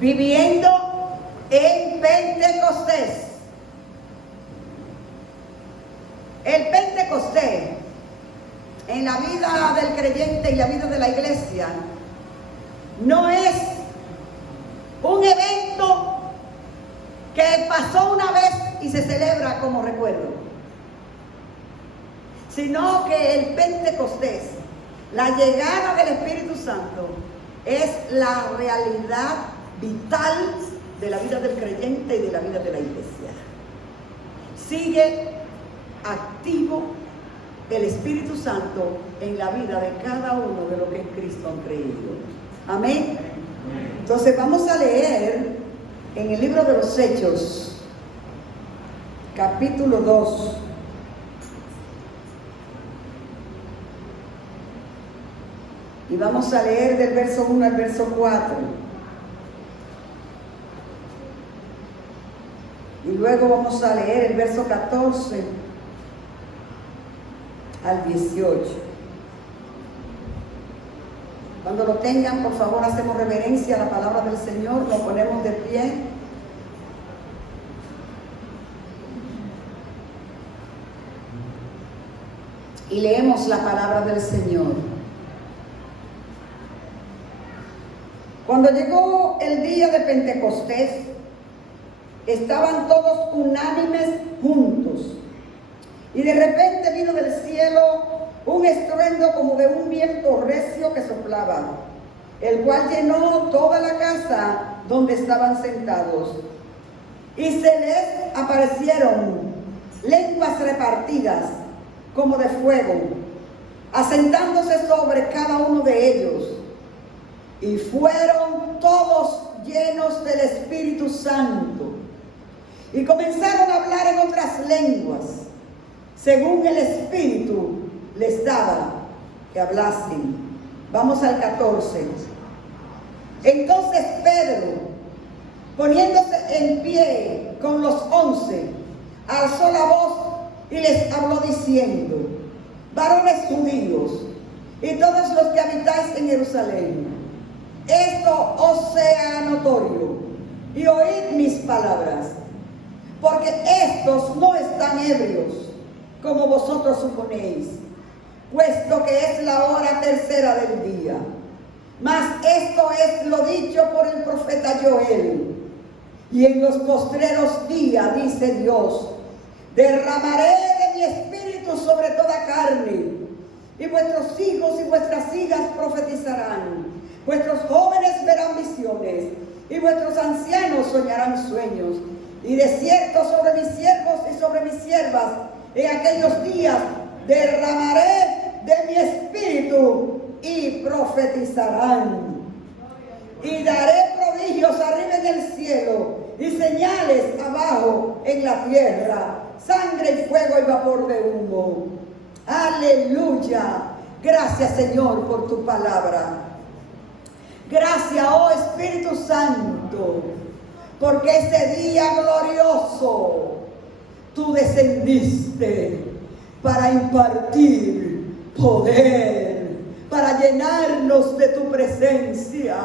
viviendo en Pentecostés. El Pentecostés en la vida del creyente y la vida de la iglesia no es un evento que pasó una vez y se celebra como recuerdo, sino que el Pentecostés, la llegada del Espíritu Santo, es la realidad vital de la vida del creyente y de la vida de la iglesia. Sigue activo el Espíritu Santo en la vida de cada uno de los que en Cristo han creído. Amén. Entonces vamos a leer en el libro de los Hechos, capítulo 2. Y vamos a leer del verso 1 al verso 4. Y luego vamos a leer el verso 14 al 18. Cuando lo tengan, por favor, hacemos reverencia a la palabra del Señor, nos ponemos de pie. Y leemos la palabra del Señor. Cuando llegó el día de Pentecostés, estaban todos unánimes juntos. Y de repente vino del cielo un estruendo como de un viento recio que soplaba, el cual llenó toda la casa donde estaban sentados. Y se les aparecieron lenguas repartidas como de fuego, asentándose sobre cada uno de ellos. Y fueron todos llenos del Espíritu Santo. Y comenzaron a hablar en otras lenguas, según el Espíritu les daba que hablasen. Vamos al 14. Entonces Pedro, poniéndose en pie con los 11, alzó la voz y les habló diciendo: varones judíos y todos los que habitáis en Jerusalén, esto os sea notorio y oíd mis palabras, porque estos no están ebrios, como vosotros suponéis, puesto que es la hora tercera del día. Mas esto es lo dicho por el profeta Joel. Y en los postreros días, dice Dios, derramaré de mi espíritu sobre toda carne, y vuestros hijos y vuestras hijas profetizarán, vuestros jóvenes verán visiones, y vuestros ancianos soñarán sueños. Y de cierto sobre mis siervos y sobre mis siervas en aquellos días derramaré de mi espíritu y profetizarán. Y daré prodigios arriba en el cielo y señales abajo en la tierra, sangre y fuego y vapor de humo. Aleluya. Gracias, Señor, por tu palabra. Gracias, oh Espíritu Santo, porque este día glorioso tú descendiste para impartir poder, para llenarnos de tu presencia,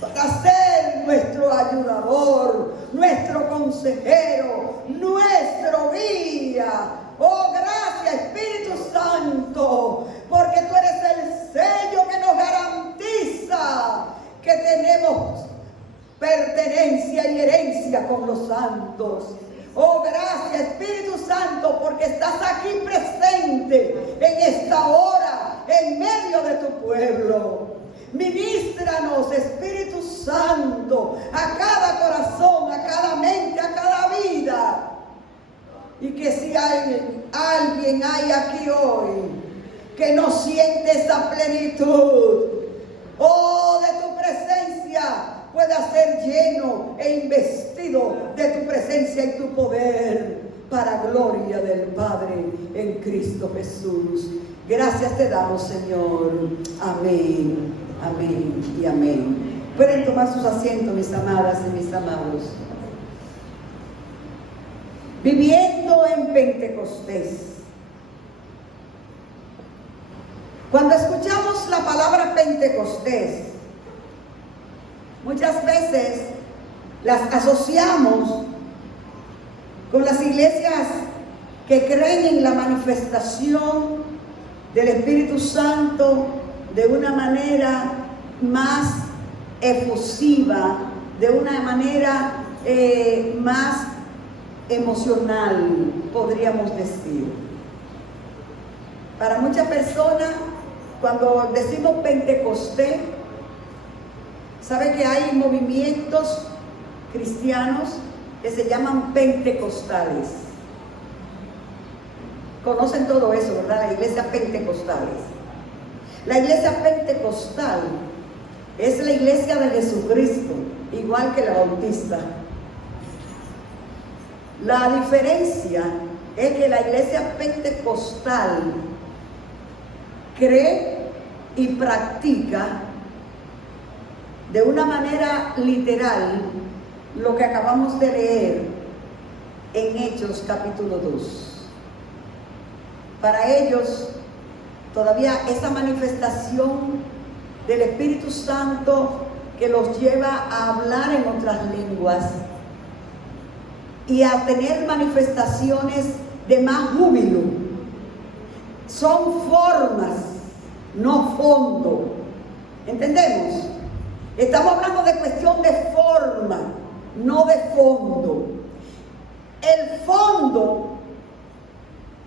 para ser nuestro ayudador, nuestro consejero, nuestro guía. Oh, gracias, Espíritu Santo, porque tú eres el sello que nos garantiza que tenemos pertenencia y herencia con los santos. Oh, gracias, Espíritu Santo, porque estás aquí presente en esta hora, en medio de tu pueblo. Ministranos, Espíritu Santo, a cada corazón, a cada mente, a cada vida. Y que si alguien hay aquí hoy que no siente esa plenitud, oh, de tu presencia, pueda ser lleno e investido de tu presencia y tu poder, para gloria del Padre en Cristo Jesús. Gracias te damos, Señor. Amén, amén y amén. Pueden tomar sus asientos, mis amadas y mis amados. Viviendo en Pentecostés. Cuando escuchamos la palabra Pentecostés, muchas veces las asociamos con las iglesias que creen en la manifestación del Espíritu Santo de una manera más efusiva, de una manera más emocional, podríamos decir. Para muchas personas, cuando decimos Pentecostés, sabe que hay movimientos cristianos que se llaman pentecostales. Conocen todo eso, ¿verdad? La iglesia pentecostales. La iglesia pentecostal es la iglesia de Jesucristo, igual que la bautista. La diferencia es que la iglesia pentecostal cree y practica de una manera literal lo que acabamos de leer en Hechos capítulo 2. Para ellos, todavía esa manifestación del Espíritu Santo que los lleva a hablar en otras lenguas y a tener manifestaciones de más júbilo, son formas, no fondo. ¿Entendemos? Estamos hablando de cuestión de forma, no de fondo. El fondo,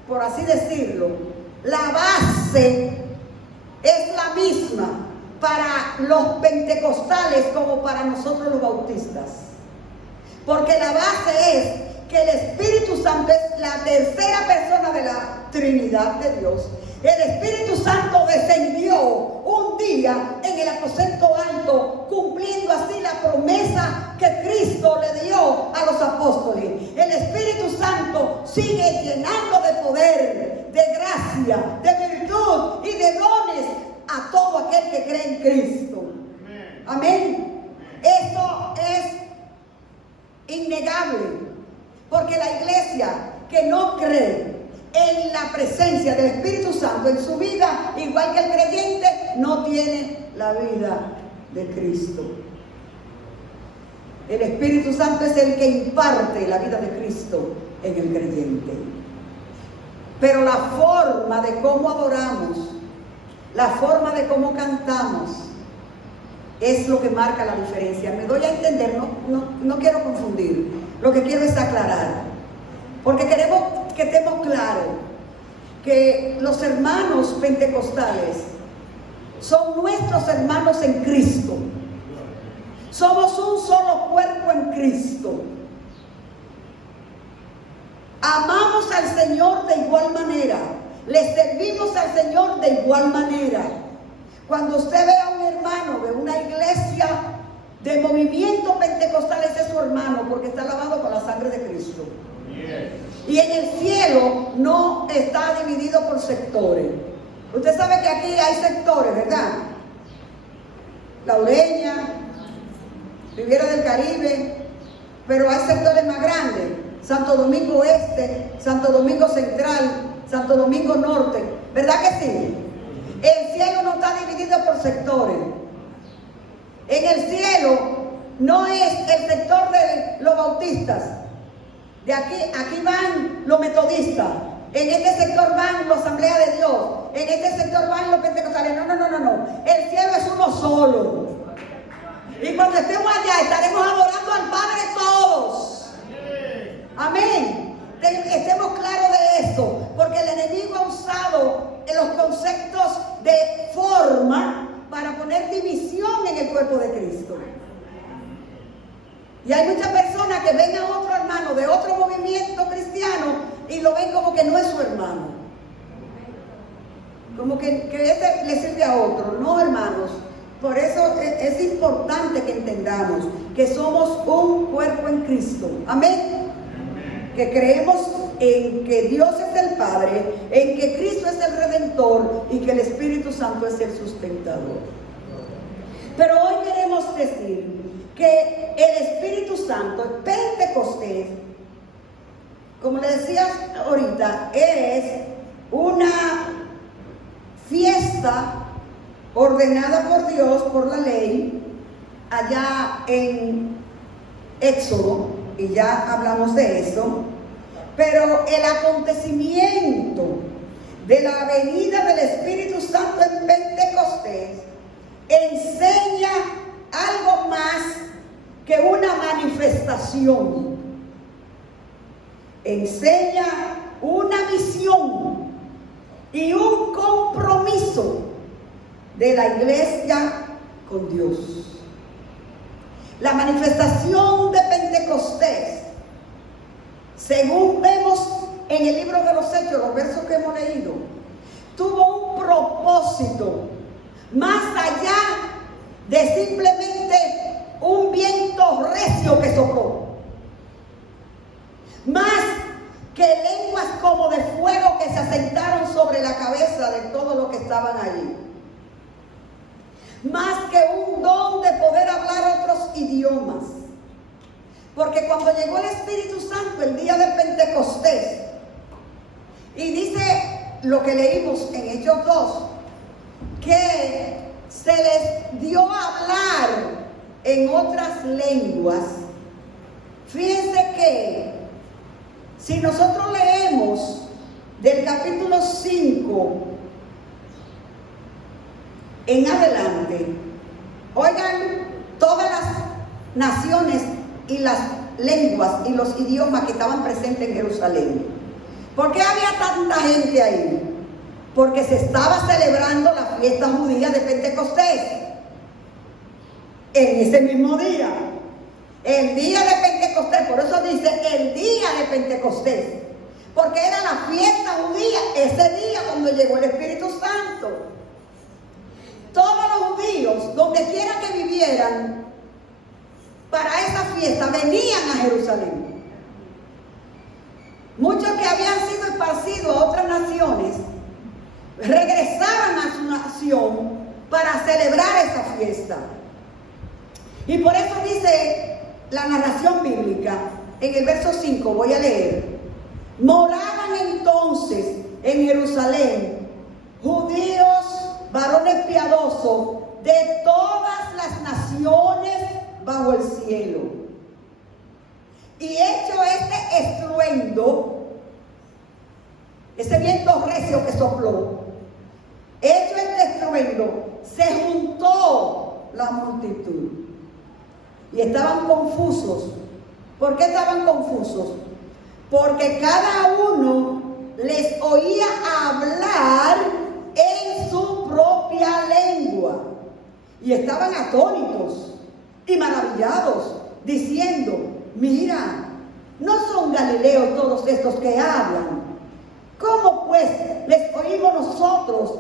por así decirlo, la base es la misma para los pentecostales como para nosotros los bautistas. Porque la base es que el Espíritu Santo es la tercera persona de la Trinidad de Dios. El Espíritu Santo descendió un día en el aposento alto, cumpliendo así la promesa que Cristo le dio a los apóstoles. El Espíritu Santo sigue llenando de poder, de gracia, de virtud y de dones a todo aquel que cree en Cristo. Amén. Eso es innegable, porque la iglesia que no cree en la presencia del Espíritu Santo en su vida, igual que el creyente, no tiene la vida de Cristo. El Espíritu Santo es el que imparte la vida de Cristo en el creyente. Pero la forma de cómo adoramos, la forma de cómo cantamos, es lo que marca la diferencia. Me doy a entender, no quiero confundir. Lo que quiero es aclarar. Porque queremos que estemos claros que los hermanos pentecostales son nuestros hermanos en Cristo. Somos un solo cuerpo en Cristo. Amamos al Señor de igual manera. Le servimos al Señor de igual manera. Cuando usted ve a un hermano de una iglesia de movimiento pentecostal, ese es su hermano, porque está lavado con la sangre de Cristo. Y en el cielo no está dividido por sectores. Usted sabe que aquí hay sectores, ¿verdad? Laureña, Riviera del Caribe, pero hay sectores más grandes. Santo Domingo Este, Santo Domingo Central, Santo Domingo Norte. ¿Verdad que sí? El cielo no está dividido por sectores. En el cielo no es el sector de los bautistas. De aquí van los metodistas. En este sector van los asambleas de Dios. En este sector van los pentecostales. No. El cielo es uno solo. Y cuando estemos allá estaremos adorando al Padre todos. Amén. Estemos claros de esto. Porque el enemigo ha usado los conceptos de forma para poner división en el cuerpo de Cristo. Y hay muchas personas que ven a otro hermano de otro movimiento cristiano y lo ven como que no es su hermano. Como que este le sirve a otro. No, hermanos. Por eso es importante que entendamos que somos un cuerpo en Cristo. Amén. Que creemos en que Dios es el Padre, en que Cristo es el Redentor y que el Espíritu Santo es el sustentador. Pero hoy queremos decir que el Espíritu Santo, el Pentecostés, como le decía ahorita, es una fiesta ordenada por Dios, por la ley, allá en Éxodo, y ya hablamos de eso, pero el acontecimiento de la venida del Espíritu Santo en Pentecostés enseña algo más que una manifestación. Enseña una misión y un compromiso de la iglesia con Dios. La manifestación de Pentecostés, según vemos en el libro de los Hechos, los versos que hemos leído, tuvo un propósito más allá de simplemente un viento recio que sopló, más que lenguas como de fuego que se asentaron sobre la cabeza de todos los que estaban allí, más que un don de poder hablar otros idiomas. Porque cuando llegó el Espíritu Santo el día de Pentecostés, y dice lo que leímos en Hechos 2, que se les dio a hablar en otras lenguas. Fíjense que si nosotros leemos del capítulo 5 en adelante, oigan todas las naciones y las lenguas y los idiomas que estaban presentes en Jerusalén. ¿Por qué había tanta gente ahí? Porque se estaba celebrando la fiesta judía de Pentecostés en ese mismo día. El día de Pentecostés, por eso dice el día de Pentecostés, porque era la fiesta judía ese día cuando llegó el Espíritu Santo. Todos los judíos, donde quiera que vivieran, para esa fiesta venían a Jerusalén. Muchos que habían sido esparcidos a otras naciones regresaban a su nación para celebrar esa fiesta. Y por eso dice la narración bíblica en el verso 5, voy a leer: moraban entonces en Jerusalén judíos, varones piadosos de todas las naciones bajo el cielo. Y hecho este estruendo, ese viento recio que sopló, hecho este estruendo, se juntó la multitud. Y estaban confusos. ¿Por qué estaban confusos? Porque cada uno les oía hablar en su propia lengua. Y estaban atónitos y maravillados, diciendo: mira, ¿no son galileos todos estos que hablan? ¿Cómo pues les oímos nosotros,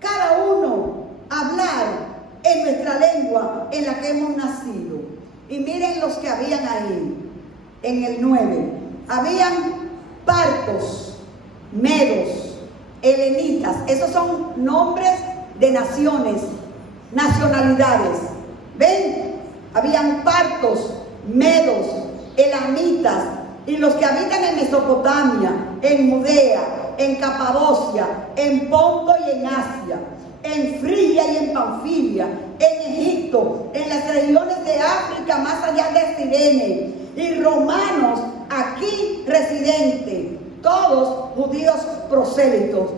cada uno, hablar en nuestra lengua en la que hemos nacido? Y miren los que habían ahí, en el 9. Habían partos, medos, helenitas. Esos son nombres de naciones, nacionalidades. ¿Ven? Habían partos, medos, elamitas, y los que habitan en Mesopotamia, en Judea, en Capadocia, en Ponto y en Asia, en Frigia y en Panfilia, en Egipto, en las regiones de África más allá de Cirene, y romanos aquí residentes, todos judíos prosélitos.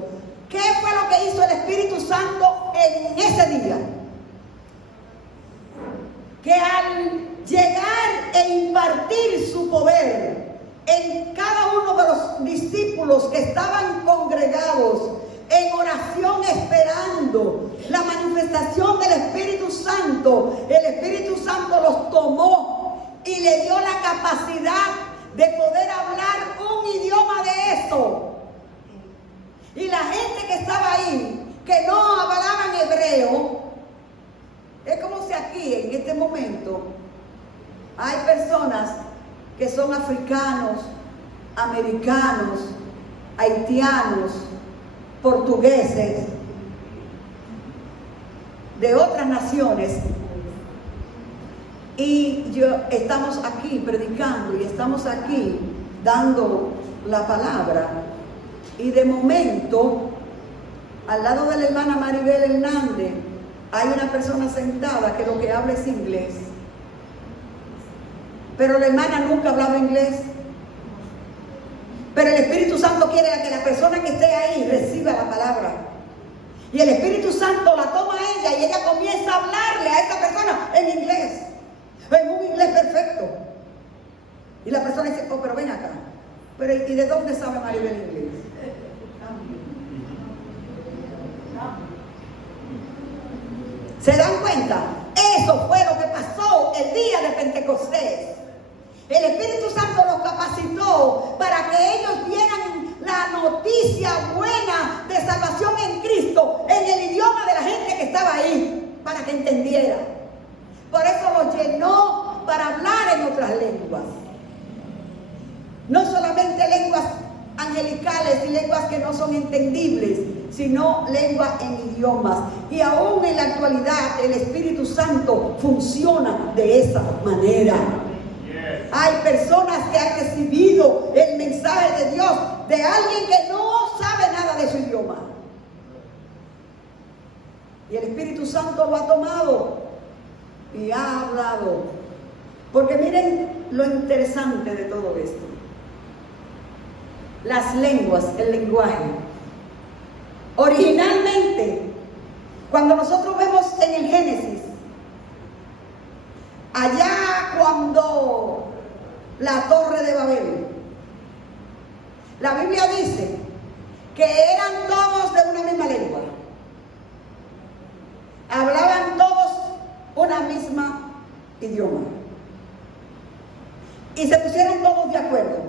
¿Qué fue lo que hizo el Espíritu Santo en ese día? Que al llegar e impartir su poder en cada uno de los discípulos que estaban congregados en oración esperando la manifestación del Espíritu Santo, el Espíritu Santo los tomó y le dio la capacidad de poder hablar un idioma de eso. Y la gente que estaba ahí, que no hablaban hebreo, es como si aquí, en este momento, hay personas que son africanos, americanos, haitianos, portugueses, de otras naciones, y estamos aquí predicando y estamos aquí dando la palabra, y de momento, al lado de la hermana Maribel Hernández, hay una persona sentada que lo que habla es inglés. pero la hermana nunca hablaba inglés. Pero el Espíritu Santo quiere que la persona que esté ahí reciba la palabra. Y el Espíritu Santo la toma a ella y ella comienza a hablarle a esta persona en inglés. En un inglés perfecto. Y la persona dice, oh, pero ven acá. Pero ¿y de dónde sabe Maribel inglés? ¿Se dan cuenta? Eso fue lo que pasó el día de Pentecostés. El Espíritu Santo los capacitó para que ellos vieran la noticia buena de salvación en Cristo en el idioma de la gente que estaba ahí, para que entendiera. Por eso los llenó para hablar en otras lenguas. No solamente lenguas angelicales y lenguas que no son entendibles, sino lenguas en idiomas. Y aún en la actualidad el Espíritu Santo funciona de esa manera. Hay personas que han recibido el mensaje de Dios de alguien que no sabe nada de su idioma. Y el Espíritu Santo lo ha tomado y ha hablado. Porque miren lo interesante de todo esto. Las lenguas, el lenguaje. Originalmente, cuando nosotros vemos en el Génesis, allá cuando la Torre de Babel, la Biblia dice que eran todos de una misma lengua. Hablaban todos una misma idioma. Y se pusieron todos de acuerdo.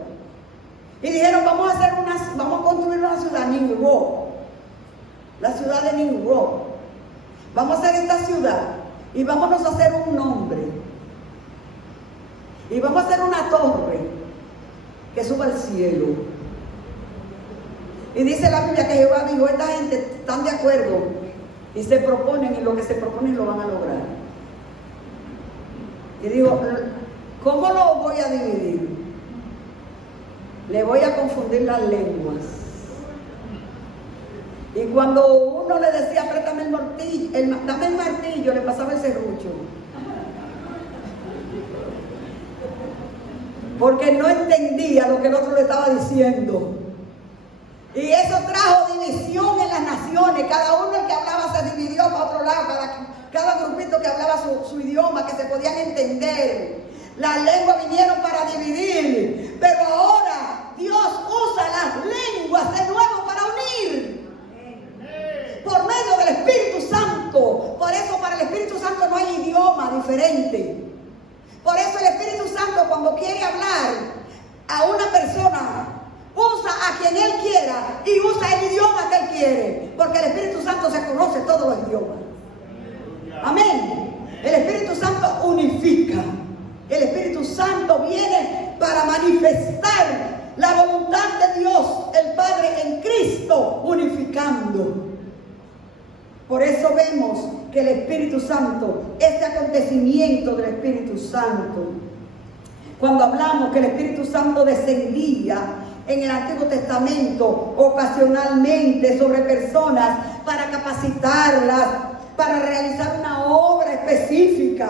Y dijeron, vamos a construir una ciudad, Nimrod. La ciudad de Nimrod. Vamos a hacer esta ciudad y vámonos a hacer un nombre. Y vamos a hacer una torre que suba al cielo. Y dice la Biblia que Jehová dijo, esta gente están de acuerdo y se proponen, y lo que se proponen lo van a lograr. Y digo, ¿cómo lo voy a dividir? Le voy a confundir las lenguas. Y cuando uno le decía, apriétame el martillo, dame el martillo, le pasaba el serrucho. Porque no entendía lo que el otro le estaba diciendo. Y eso trajo división en las naciones. Cada uno el que hablaba se dividió para otro lado. Cada grupito que hablaba su idioma, que se podían entender. Las lenguas vinieron para dividir. Pero ahora Dios usa las lenguas de nuevo para unir. Por medio del Espíritu Santo. Por eso para el Espíritu Santo no hay idioma diferente. Por eso el Espíritu Santo, cuando quiere hablar a una persona, usa a quien Él quiera y usa el idioma que Él quiere. Porque el Espíritu Santo se conoce todos los idiomas. Amén. El Espíritu Santo unifica. El Espíritu Santo viene para manifestar la voluntad de Dios, el Padre en Cristo, unificando. Por eso vemos que el Espíritu Santo, este acontecimiento del Espíritu Santo, cuando hablamos que el Espíritu Santo descendía en el Antiguo Testamento ocasionalmente sobre personas para capacitarlas, para realizar una obra específica.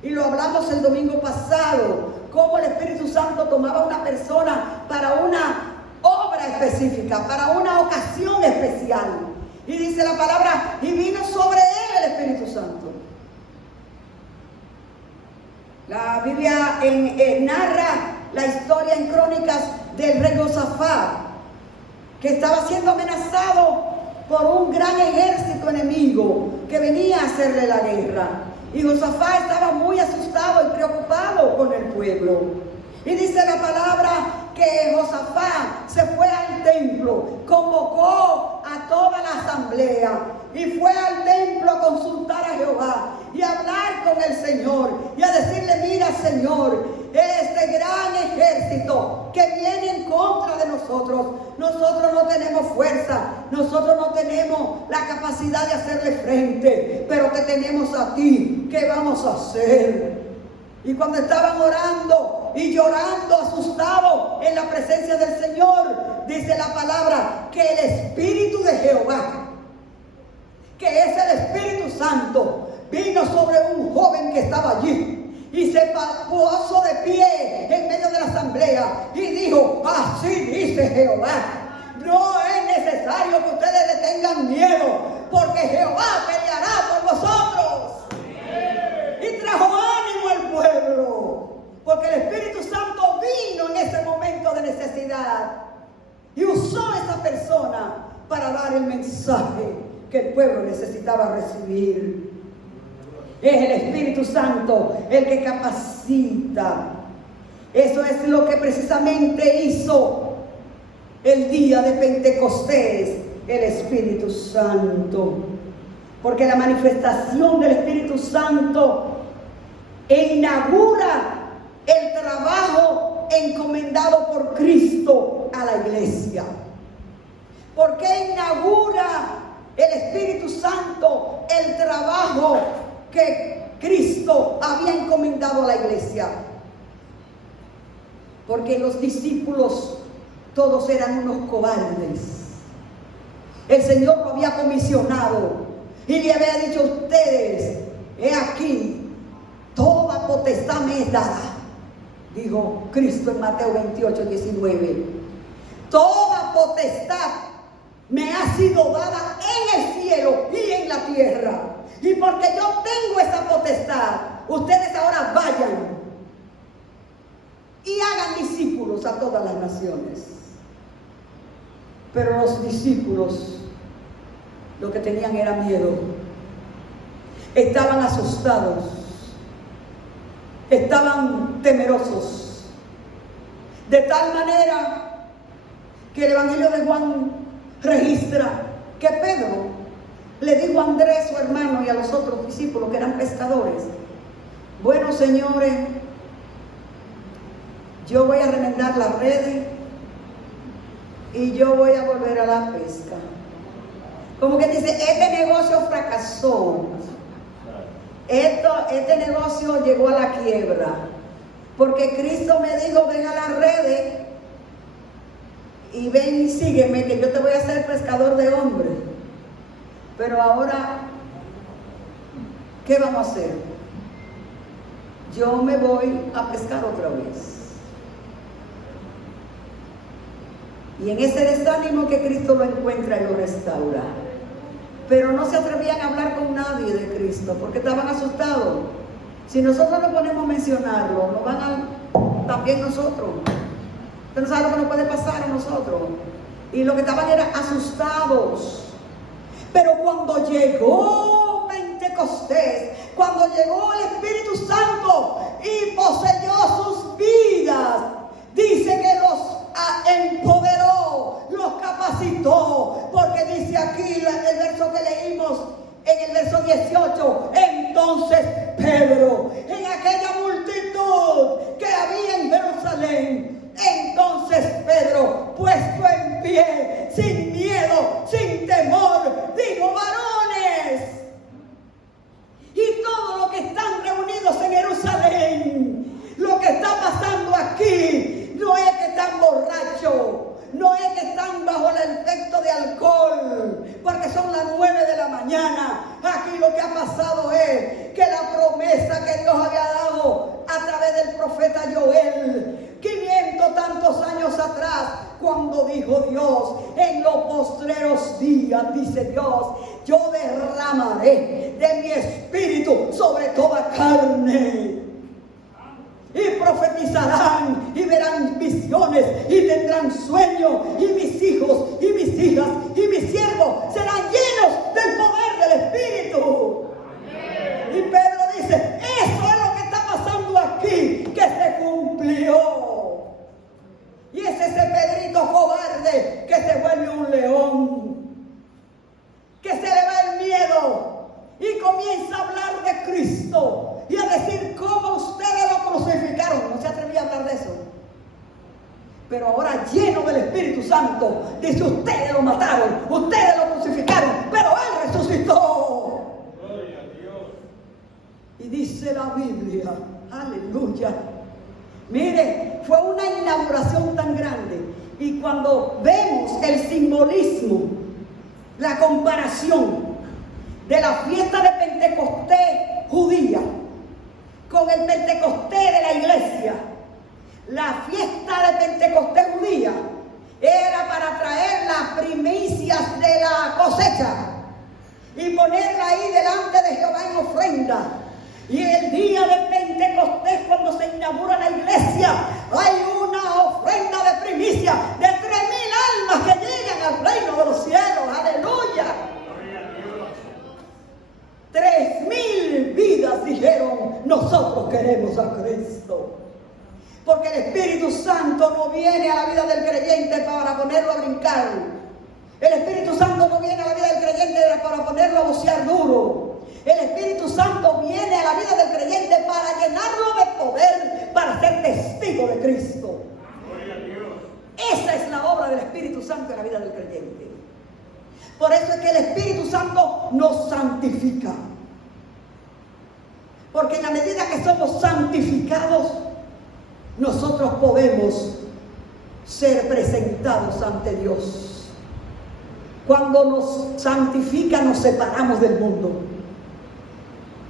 Y lo hablamos el domingo pasado, cómo el Espíritu Santo tomaba a una persona para una obra específica, para una ocasión especial. Y dice la palabra, y vino sobre él el Espíritu Santo. La Biblia narra la historia en Crónicas del rey Josafat, que estaba siendo amenazado por un gran ejército enemigo que venía a hacerle la guerra. Y Josafat estaba muy asustado y preocupado con el pueblo. Y dice la palabra que Josafat se fue al templo, convocó a toda la asamblea y fue al templo a consultar a Jehová y a hablar con el Señor y a decirle, mira Señor, este gran ejército que viene en contra de nosotros no tenemos fuerza, nosotros no tenemos la capacidad de hacerle frente, pero te tenemos a ti, ¿qué vamos a hacer? Y cuando estaban orando y llorando, asustados en la presencia del Señor, dice la palabra que el Espíritu de Jehová, que es el Espíritu Santo, vino sobre un joven que estaba allí. y se puso de pie en medio de la asamblea y dijo: así dice Jehová, no es necesario que ustedes le tengan miedo, porque Jehová peleará por vosotros. Y trajo ánimo al pueblo, porque el Espíritu Santo vino en ese momento de necesidad y usó a esa persona para dar el mensaje que el pueblo necesitaba recibir. Es el Espíritu Santo el que capacita. Eso es lo que precisamente hizo el día de Pentecostés el Espíritu Santo. Porque la manifestación del Espíritu Santo inaugura el trabajo encomendado por Cristo a la iglesia. ¿Por qué inaugura el Espíritu Santo el trabajo que Cristo había encomendado a la iglesia? Porque los discípulos todos eran unos cobardes. El Señor lo había comisionado y le había dicho a ustedes: he aquí, toda potestad me es dada, dijo Cristo en Mateo 28, 19. Toda potestad me ha sido dada en el cielo y en la tierra. Y porque yo tengo esa potestad, ustedes ahora vayan y hagan discípulos a todas las naciones. Pero los discípulos lo que tenían era miedo. Estaban asustados. Estaban temerosos. De tal manera que el Evangelio de Juan registra que Pedro le dijo a Andrés, su hermano, y a los otros discípulos que eran pescadores: bueno, señores, yo voy a remendar las redes y yo voy a volver a la pesca. Como que dice, este negocio fracasó. Este negocio llegó a la quiebra. Porque Cristo me dijo: deja las redes y ven y sígueme, que yo te voy a hacer pescador de hombres. Pero ahora, ¿qué vamos a hacer? Yo me voy a pescar otra vez. Y en ese desánimo que Cristo lo encuentra y lo restaura. Pero no se atrevían a hablar con nadie de Cristo porque estaban asustados. Si nosotros nos ponemos a mencionarlo, nos van a también nosotros. Usted no sabe lo que nos puede pasar a nosotros. Y lo que estaban era asustados. Pero cuando llegó Pentecostés, cuando llegó el Espíritu Santo y poseyó sus vidas, dice que los empoderó, los capacitó, porque dice aquí el verso que leímos en el verso 18: entonces Pedro, en aquella multitud que había en Jerusalén, entonces Pedro, puesto en pie, sin miedo, sin temor, dijo: varones, y todos los que están reunidos en Jerusalén, lo que está pasando aquí no es que están borrachos, no es que están bajo el efecto de alcohol, porque son las 9 de la mañana. Aquí lo que ha pasado es que la promesa que Dios había dado a través del profeta Joel, 500 tantos años atrás, cuando dijo Dios: en los postreros días, dice Dios, yo derramaré de mi espíritu sobre toda carne. Y profetizarán y verán visiones y tendrán sueños, y mis hijos y mis hijas y mis siervos serán llenos del poder del Espíritu. Amén. Y Pedro dice: eso es lo que está pasando aquí, que se cumplió. Y es ese Pedrito cobarde que se vuelve un león, que se le va el miedo y comienza a hablar de Cristo y a decir cómo ustedes lo crucificaron. No se atrevía a hablar de eso. Pero ahora, lleno del Espíritu Santo, dice: ustedes lo mataron, ustedes lo crucificaron, pero Él resucitó. Gloria a Dios. Y dice la Biblia, aleluya. Mire, fue una inauguración tan grande. Y cuando vemos el simbolismo, la comparación de la fiesta de Pentecostés judía con con el Pentecostés de la iglesia. La fiesta de Pentecostés judía era para traer las primicias de la cosecha y ponerla ahí delante de Jehová en ofrenda. Y el día de Pentecostés, cuando se inaugura la iglesia, hay una ofrenda de primicia de 3,000 almas que llegan al reino de los cielos. ¡Aleluya! 3,000 vidas dijeron: nosotros queremos a Cristo. Porque el Espíritu Santo no viene a la vida del creyente para ponerlo a brincar. El Espíritu Santo no viene a la vida del creyente para ponerlo a bucear duro. El Espíritu Santo viene a la vida del creyente para llenarlo de poder, para ser testigo de Cristo. Esa es la obra del Espíritu Santo en la vida del creyente. Por eso es que el Espíritu Santo nos santifica. Porque en la medida que somos santificados, nosotros podemos ser presentados ante Dios. Cuando nos santifica, nos separamos del mundo.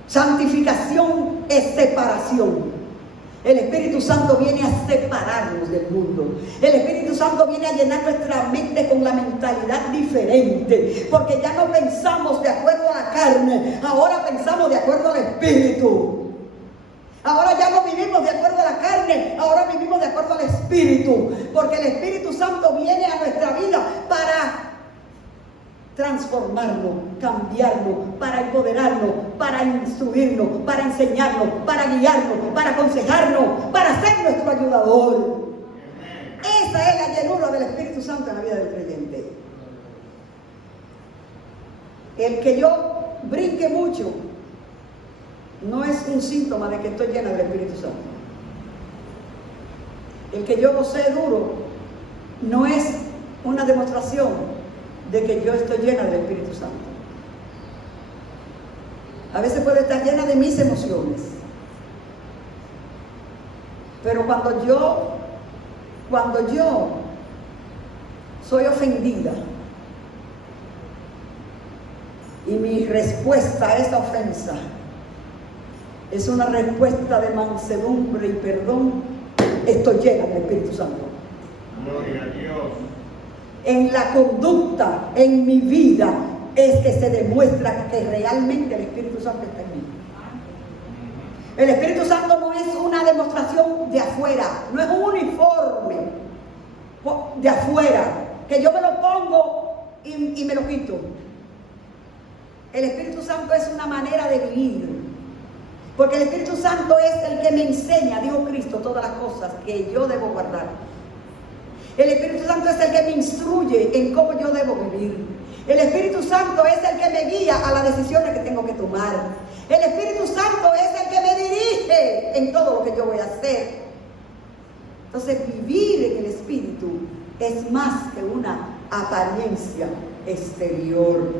Santificación es separación. El Espíritu Santo viene a separarnos del mundo. El Espíritu Santo viene a llenar nuestra mente con la mentalidad diferente. Porque ya no pensamos de acuerdo a la carne, ahora pensamos de acuerdo al Espíritu. Ahora ya no vivimos de acuerdo a la carne, ahora vivimos de acuerdo al Espíritu. Porque el Espíritu Santo viene a nuestra vida para transformarnos, cambiarnos, para empoderarnos, para instruirnos, para enseñarnos, para guiarnos, para aconsejarnos, para ser nuestro ayudador. Esa es la llenura del Espíritu Santo en la vida del creyente. El que yo brinque mucho no es un síntoma de que estoy llena del Espíritu Santo. El que yo gocé duro no es una demostración de que yo estoy llena del Espíritu Santo. A veces puedo estar llena de mis emociones, pero cuando yo soy ofendida y mi respuesta a esa ofensa es una respuesta de mansedumbre y perdón, estoy llena del Espíritu Santo. Gloria a Dios. En la conducta, en mi vida, es que se demuestra que realmente el Espíritu Santo está en mí. El Espíritu Santo no es una demostración de afuera, no es un uniforme de afuera, que yo me lo pongo y me lo quito. El Espíritu Santo es una manera de vivir. Porque el Espíritu Santo es el que me enseña, dijo Cristo, todas las cosas que yo debo guardar. El Espíritu Santo es el que me instruye en cómo yo debo vivir. El Espíritu Santo es el que me guía a las decisiones que tengo que tomar. El Espíritu Santo es el que me dirige en todo lo que yo voy a hacer. Entonces, vivir en el Espíritu es más que una apariencia exterior.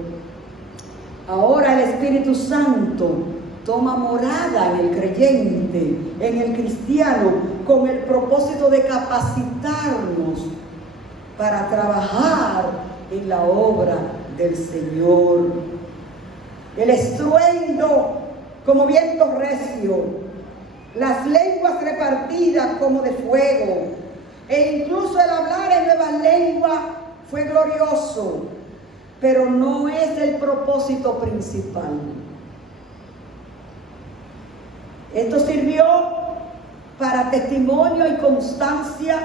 Ahora el Espíritu Santo toma morada en el creyente, en el cristiano, con el propósito de capacitarnos para trabajar en la obra del Señor. El estruendo como viento recio, las lenguas repartidas como de fuego, e incluso el hablar en nuevas lenguas fue glorioso, pero no es el propósito principal. Esto sirvió para testimonio y constancia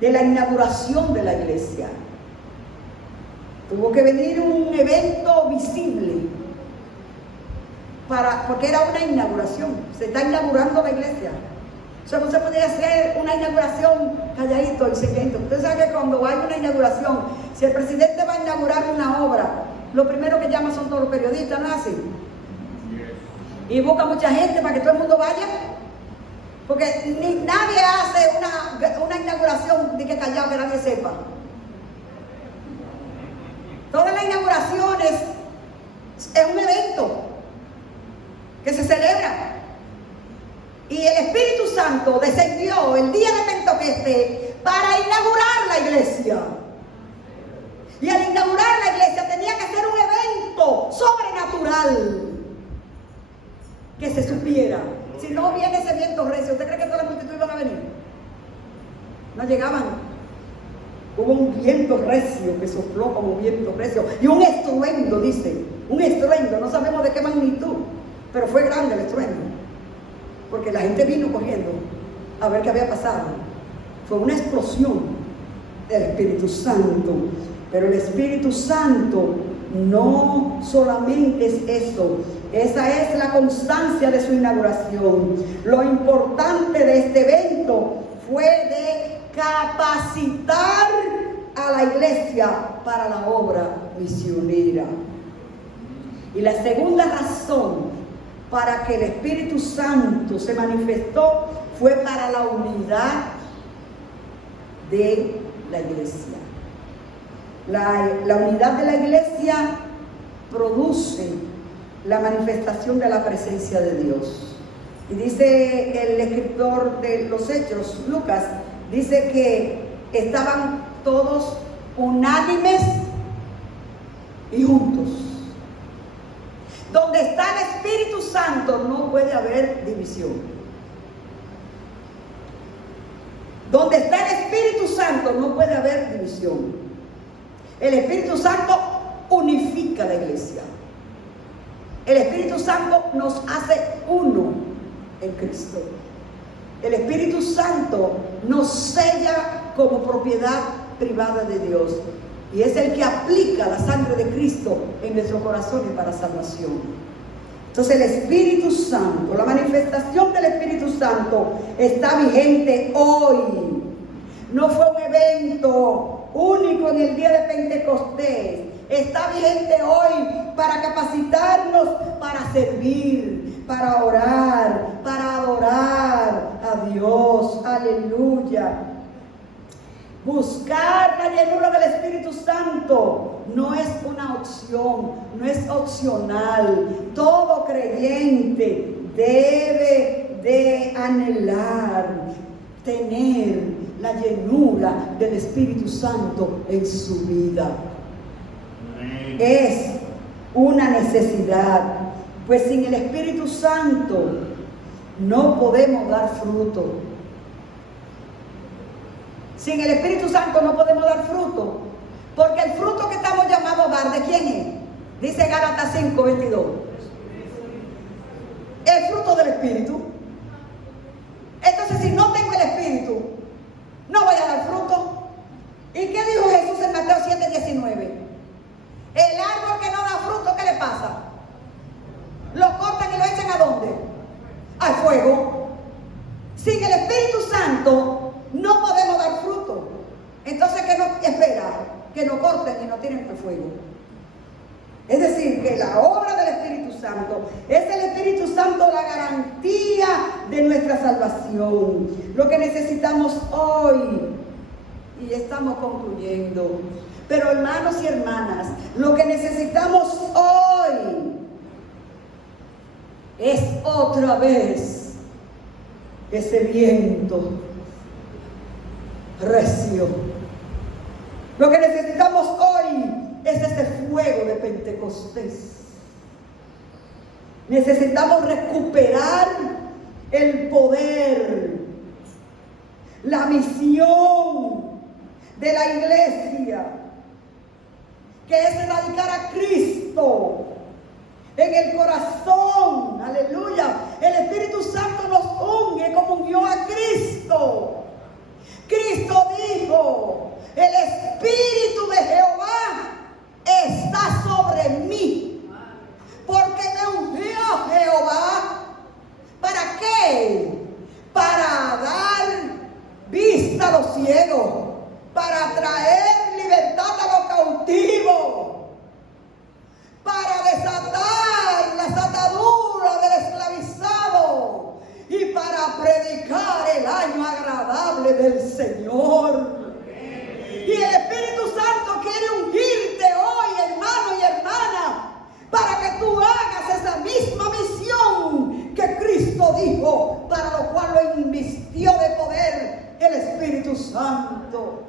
de la inauguración de la iglesia. Tuvo que venir un evento visible porque era una inauguración. Se está inaugurando la iglesia. O sea, no se podía hacer una inauguración calladito y secreto. Usted sabe que cuando hay una inauguración, si el presidente va a inaugurar una obra, lo primero que llama son todos los periodistas, ¿no es así? Y busca mucha gente para que todo el mundo vaya. Porque nadie hace una inauguración de que callado, que nadie sepa. Todas las inauguraciones es un evento que se celebra. Y el Espíritu Santo descendió el día de Pentecostés para inaugurar la iglesia. Y al inaugurar la iglesia tenía que ser un evento sobrenatural. Que se supiera, Si no viene ese viento recio, ¿usted cree que toda la multitud iban a venir? No llegaban. Hubo un viento recio que sopló como viento recio. Y un estruendo, dice. Un estruendo, no sabemos de qué magnitud. Pero fue grande el estruendo. Porque la gente vino corriendo a ver qué había pasado. Fue una explosión del Espíritu Santo. Pero el Espíritu Santo no solamente es eso. Esa es la constancia de su inauguración. Lo importante de este evento fue de capacitar a la iglesia para la obra misionera. Y la segunda razón para que el Espíritu Santo se manifestó fue para la unidad de la iglesia. La unidad de la iglesia produce la manifestación de la presencia de Dios. Y dice el escritor de los Hechos, Lucas, dice que estaban todos unánimes y juntos. Donde está el Espíritu Santo no puede haber división. Donde está el Espíritu Santo no puede haber división. El Espíritu Santo unifica la iglesia. El Espíritu Santo nos hace uno en Cristo. El Espíritu Santo nos sella como propiedad privada de Dios. Y es el que aplica la sangre de Cristo en nuestro corazón y para salvación. Entonces el Espíritu Santo, la manifestación del Espíritu Santo está vigente hoy. No fue un evento único en el día de Pentecostés. Está vigente hoy para capacitarnos para servir, para orar, para adorar a Dios. Aleluya. Buscar la llenura del Espíritu Santo no es una opción, no es opcional. Todo creyente debe de anhelar tener la llenura del Espíritu Santo en su vida. Amén. Es una necesidad, pues sin el Espíritu Santo no podemos dar fruto. Sin el Espíritu Santo no podemos dar fruto, porque el fruto que estamos llamados a dar, ¿de quién es? Dice Gálatas 5:22. El fruto del Espíritu. Entonces, si no tengo el Espíritu, no voy a dar fruto. ¿Y qué dijo Jesús en Mateo 7:19? El árbol que no da fruto, ¿qué le pasa? Lo cortan y lo echan ¿a dónde? Al fuego. Sin el Espíritu Santo no podemos dar fruto. Entonces, ¿qué nos espera? Que nos corten y nos tiren al fuego. Es decir, que la obra del Espíritu Santo es el Espíritu Santo la garantía de nuestra salvación. Lo que necesitamos hoy, y estamos concluyendo, pero hermanos y hermanas, lo que necesitamos hoy es otra vez ese viento recio. Lo que necesitamos hoy es ese fuego de Pentecostés. Necesitamos recuperar el poder, la misión de la iglesia, que es erradicar a Cristo en el corazón. Aleluya. El Espíritu Santo nos unge como unió a Cristo. Cristo dijo: el Espíritu de Jehová está sobre mí, porque me ungió Jehová. ¿Para qué? Para dar vista a los ciegos, para traer libertad a los cautivos, para desatar las ataduras del esclavizado y para predicar el año agradable del Señor. Y el Espíritu Santo quiere ungirte hoy, hermano y hermana, para que tú hagas esa misma misión que Cristo dijo, para lo cual lo invistió de poder el Espíritu Santo.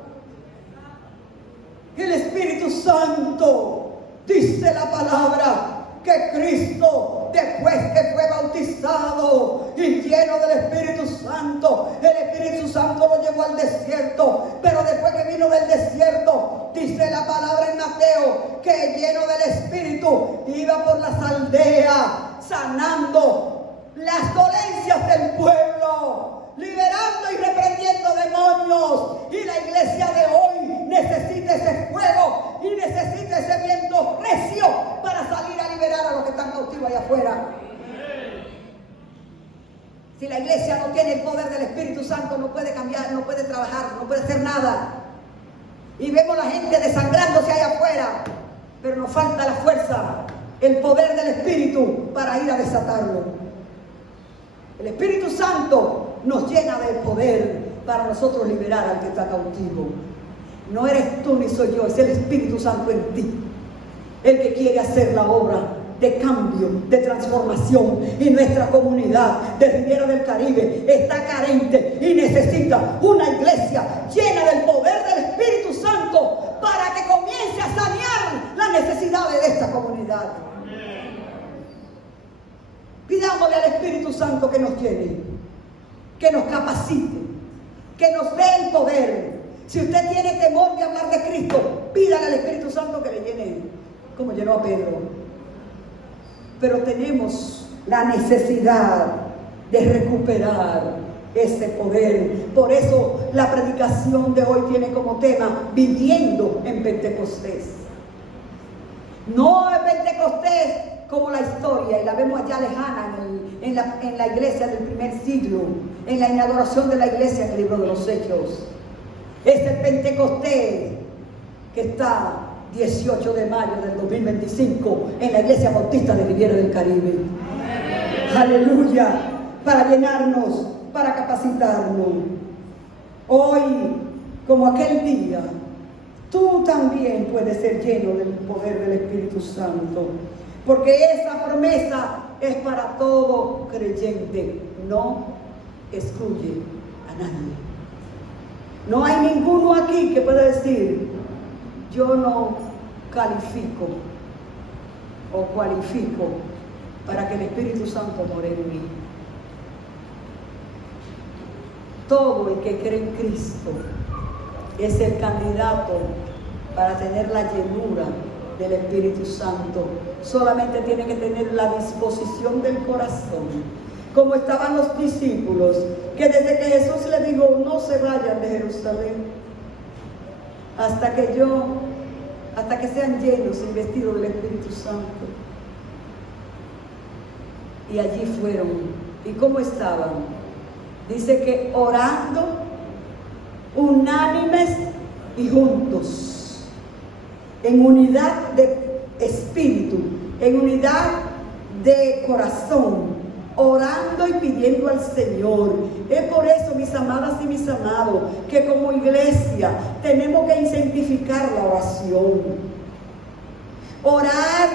El Espíritu Santo, dice la palabra, que Cristo después que fue bautizado y lleno del Espíritu Santo, el Espíritu Santo lo llevó al desierto. Pero después que vino del desierto, dice la palabra en Mateo, que lleno del Espíritu iba por las aldeas sanando las dolencias del pueblo, liberando y reprendiendo demonios. Y la iglesia de hoy necesita ese fuego y necesita ese viento recio para salir a liberar a los que están cautivos allá afuera. Si la iglesia no tiene el poder del Espíritu Santo, no puede cambiar, no puede trabajar, no puede hacer nada. Y vemos la gente desangrándose allá afuera, pero nos falta la fuerza, el poder del Espíritu para ir a desatarlo. El Espíritu Santo nos llena de poder para nosotros liberar al que está cautivo. No eres tú ni soy yo, es el Espíritu Santo en ti, el que quiere hacer la obra de cambio, de transformación. Y nuestra comunidad de Riviera del Caribe está carente y necesita una iglesia llena del poder del Espíritu Santo para que comience a sanear las necesidades de esta comunidad. Pidámosle al Espíritu Santo que nos llene, que nos capacite, que nos dé el poder. Si usted tiene temor de hablar de Cristo, pídale al Espíritu Santo que le llene, como llenó a Pedro. Pero tenemos la necesidad de recuperar ese poder. Por eso la predicación de hoy tiene como tema viviendo en Pentecostés. No en Pentecostés como la historia, y la vemos allá lejana en la iglesia del primer siglo, en la inauguración de la iglesia en el libro de los Hechos. Es el Pentecostés que está 18 de mayo del 2025 en la iglesia bautista de Riviera del Caribe. Aleluya, para llenarnos, para capacitarnos. Hoy, como aquel día, tú también puedes ser lleno del poder del Espíritu Santo, porque esa promesa es para todo creyente, no excluye a nadie. No hay ninguno aquí que pueda decir: yo no califico o cualifico para que el Espíritu Santo more en mí. Todo el que cree en Cristo es el candidato para tener la llenura del Espíritu Santo. Solamente tiene que tener la disposición del corazón, como estaban los discípulos, que desde que Jesús les dijo: no se vayan de Jerusalén hasta que sean llenos y vestidos del Espíritu Santo. Y allí fueron. ¿Y cómo estaban? Dice que orando, unánimes y juntos, en unidad de espíritu, en unidad de corazón, orando y pidiendo al Señor. Es por eso, mis amadas y mis amados, que como iglesia tenemos que incentivar la oración, orar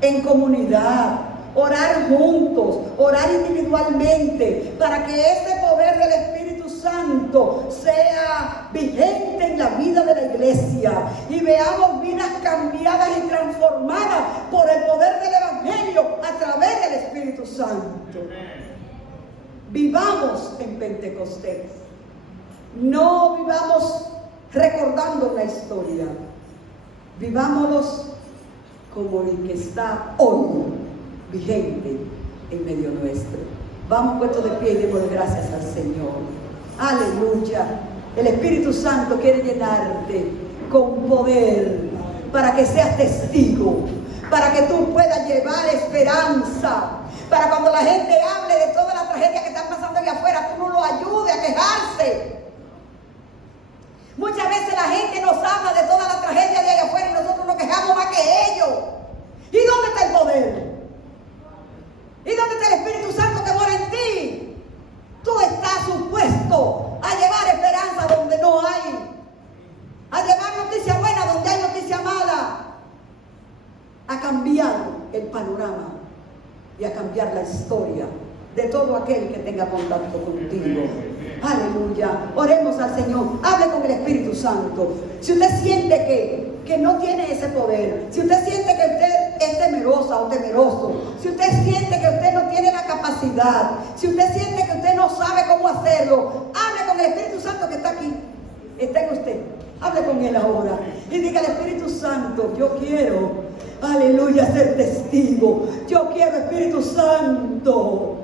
en comunidad, orar juntos, orar individualmente, para que ese poder del Espíritu Santo sea vigente en la vida de la iglesia y veamos vidas cambiadas y transformadas por el poder del Evangelio a través del Espíritu Santo. Vivamos en Pentecostés, no vivamos recordando la historia, vivámonos como el que está hoy vigente en medio nuestro. Vamos puestos de pie y demos gracias al Señor. Aleluya. El Espíritu Santo quiere llenarte con poder para que seas testigo, para que tú puedas llevar esperanza, para cuando la gente hable de toda la tragedia que están pasando allá afuera, tú no lo ayudes a quejarse. Muchas veces la gente nos habla de toda la tragedia de allá afuera y nosotros nos quejamos más que ellos. ¿Y dónde está el poder? ¿Y dónde está el Espíritu Santo que mora en ti? Tú estás supuesto a llevar esperanza donde no hay, a llevar noticia buena donde hay noticia mala, a cambiar el panorama y a cambiar la historia de todo aquel que tenga contacto contigo. Aleluya. Oremos al Señor. Hable con el Espíritu Santo. Si usted siente que que no tiene ese poder, si usted siente que usted es temerosa o temeroso, si usted siente que usted no tiene la capacidad, si usted siente que usted no sabe cómo hacerlo, hable con el Espíritu Santo que está aquí, está en usted. Hable con Él ahora y diga al Espíritu Santo, yo quiero, aleluya, ser testigo. Yo quiero, Espíritu Santo,